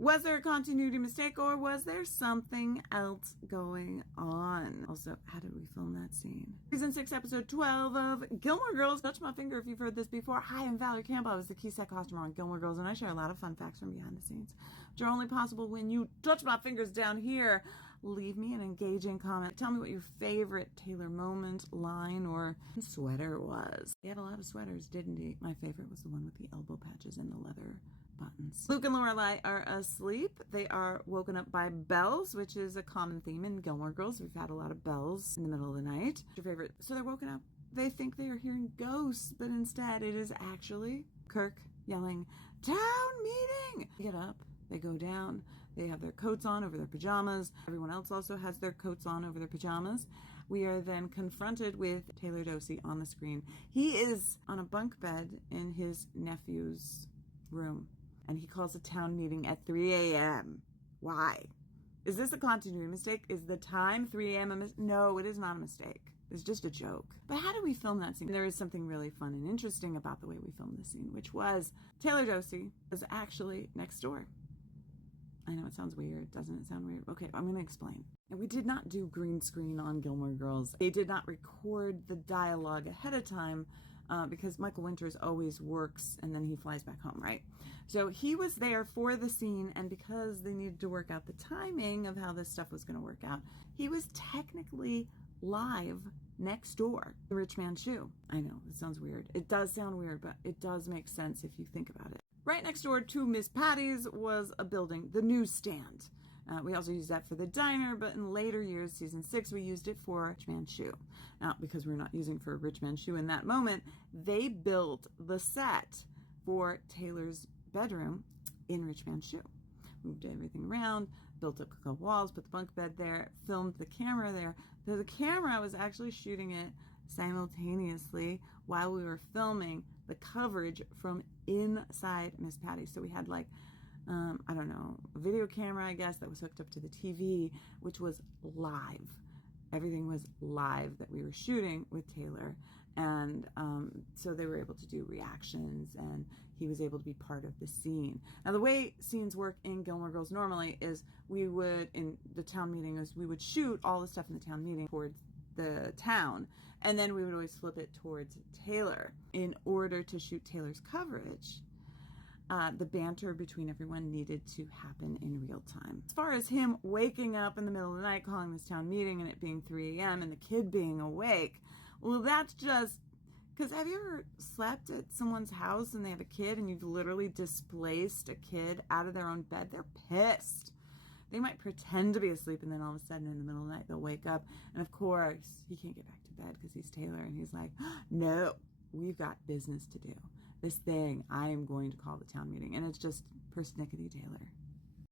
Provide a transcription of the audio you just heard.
Was there a continuity mistake, or was there something else going on? Also, how did we film that scene? Season 6, episode 12 of Gilmore Girls. Touch my finger if you've heard this before. Hi, I'm Valerie Campbell. I was the key set costumer on Gilmore Girls, and I share a lot of fun facts from behind the scenes, which are only possible when you touch my fingers down here. Leave me an engaging comment. Tell me what your favorite Taylor moment, line, or sweater was. He had a lot of sweaters, didn't he? My favorite was the one with the elbow patches and the leather buttons. Luke and Lorelai are asleep. They are woken up by bells, which is a common theme in Gilmore Girls. We've had a lot of bells in the middle of the night. Your favorite? So they're woken up. They think they are hearing ghosts, but instead it is actually Kirk yelling, "Town meeting!" They get up. They go down. They have their coats on over their pajamas. Everyone else also has their coats on over their pajamas. We are then confronted with Taylor Dosey on the screen. He is on a bunk bed in his nephew's room, and he calls a town meeting at 3 a.m. Why? Is this a continuity mistake? Is the time 3 a.m. a mistake? No, it is not a mistake. It's just a joke. But how do we film that scene? There is something really fun and interesting about the way we filmed this scene, which was Taylor Dosey was actually next door. I know it sounds weird. Doesn't it sound weird? Okay, I'm going to explain. And we did not do green screen on Gilmore Girls. They did not record the dialogue ahead of time because Michael Winters always works and then he flies back home, right? So he was there for the scene, and because they needed to work out the timing of how this stuff was going to work out, he was technically live next door, the Rich Man's Shoe. I know, it sounds weird. It does sound weird, but it does make sense if you think about it. Right next door to Miss Patty's was a building, the newsstand. We also used that for the diner, but in later years, season 6, we used it for Rich Man's Shoe. Now, because we're not using for Rich Man's Shoe in that moment, they built the set for Taylor's bedroom in Rich Man's Shoe. Moved everything around, built up a couple walls, put the bunk bed there, filmed the camera there. The camera was actually shooting it simultaneously while we were filming the coverage from inside Miss Patty's. So we had like, I don't know, a video camera, I guess, that was hooked up to the TV, which was live. Everything was live that we were shooting with Taylor. And so they were able to do reactions, and he was able to be part of the scene. Now, the way scenes work in Gilmore Girls normally is we would, in the town meeting, is we would shoot all the stuff in the town meeting towards the town, and then we would always flip it towards Taylor. In order to shoot Taylor's coverage, the banter between everyone needed to happen in real time. As far as him waking up in the middle of the night, calling this town meeting, and it being 3 a.m. and the kid being awake, well, that's just, because have you ever slept at someone's house and they have a kid and you've literally displaced a kid out of their own bed? They're pissed. They might pretend to be asleep, and then all of a sudden in the middle of the night they'll wake up, and of course he can't get back to bed because he's Taylor, and he's like, no, we've got business to do. This thing, I am going to call the town meeting. And it's just persnickety Taylor.